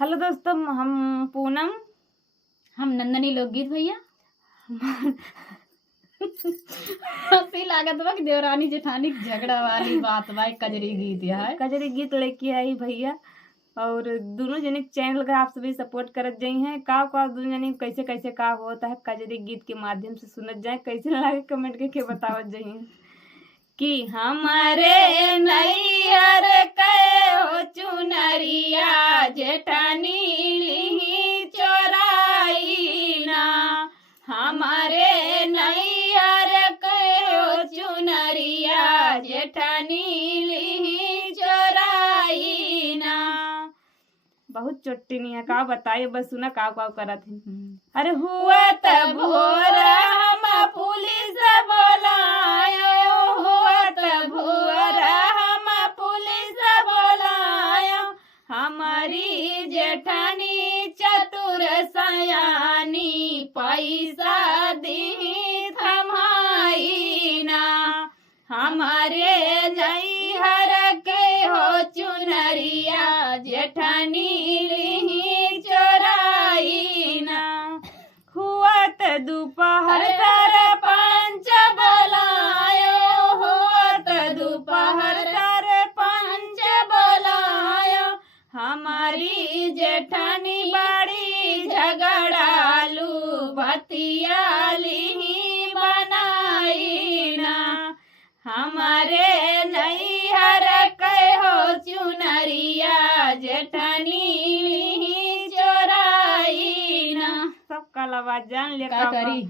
Hello दोस्तों, हम पूनम, हम नंदनी लोकगीत भैया। हंसी लागत बा कि देवरानी जेठानी के झगड़ा वाली बात बा। कजरी गीत है, कजरी गीत लेके आई भैया। और दोनों जने चैनल का आप सभी सपोर्ट करत जाई हैं। का दोनों जने कैसे कैसे का होता है कजरी गीत के माध्यम से सुनत जाए। कैसे लगे कमेंट करके बतावत जाइए कि हमारे नैहर कहो चुनरिया जेठानी लिही चोराई ना। हमारे नैहर कहो चुनरिया जेठानी लिही चोराई ना। बहुत चोट्टी है का बताइए, बस सुना का करत है। अरे हुआ तब भोर हम पुलिस बोलायो, हुआ तब भोर हम पुलिस बोलायो। हमारी जेठानी चतुर सयानी पैसा दी थमाई ना। हमारे नैहर के हो चुनरिया जेठानी लिही चोराई ना। हुआत दोपहर सरपंच बोलायो, हुआत दोपहर सरपंच बोलायो। हमारी जेठानी बड़ी झगड़ालू बतिया लिही बनाई ना। हमारे नैहर कहो चुनरिया जेठानी लिही चोराई ना। सब कलवा जान ले का करी।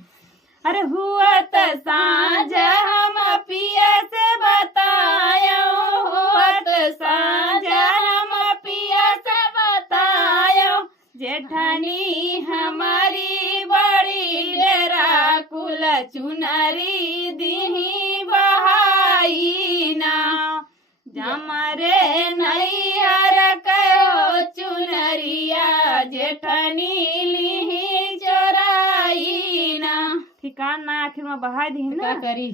अरे हुआ त साँझ हम पिया से बतायो, हुआ त साँझ हम पिया से बतायो। जेठानी हमारी बड़ी डेरा कुल चुनरी दिही बहाई ना। हमारे नैहर कहो चुनरिया जेठानी लिही चोराई ना। ठिकाना आखिर में बहा दी ना। का करी।